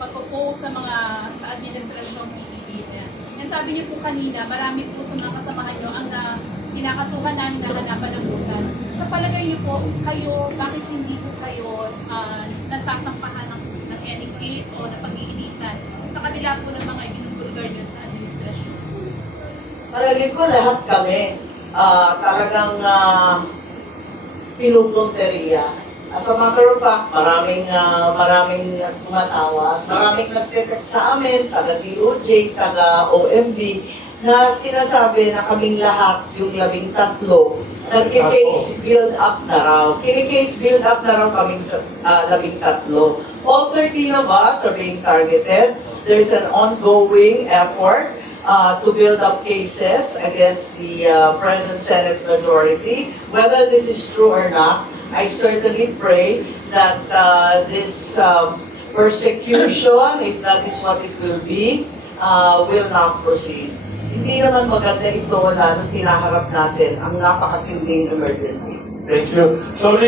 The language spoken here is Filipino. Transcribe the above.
pagpo sa administrasyong PBBM. Yan sabi niyo po kanina, marami po sa mga kasamahan niyo ang kinakasuhan namin na hanapan ng butas. Sa palagay niyo po, kayo, bakit hindi po kayo nasasampahan ng any case o napag-iinitan sa kabila po ng mga ginugulgar niyo sa administrasyon? Palagay ko lahat kami talagang pinupunteriya. As a matter of fact, maraming tumatawag, maraming nagtetext sa amin, taga DOJ, taga OMB, na sinasabi na kaming lahat, yung 13, nagki-case build up na raw. Kini-case build up na raw kaming 13. All 13 of us are being targeted. There's an ongoing effort to build up cases against the present Senate majority. Whether this is true or not, I certainly pray that this persecution, if that is what it will be, will not proceed. Hindi naman maganda ito, lalo tinaharap natin ang napakatinding emergency. Thank you. So,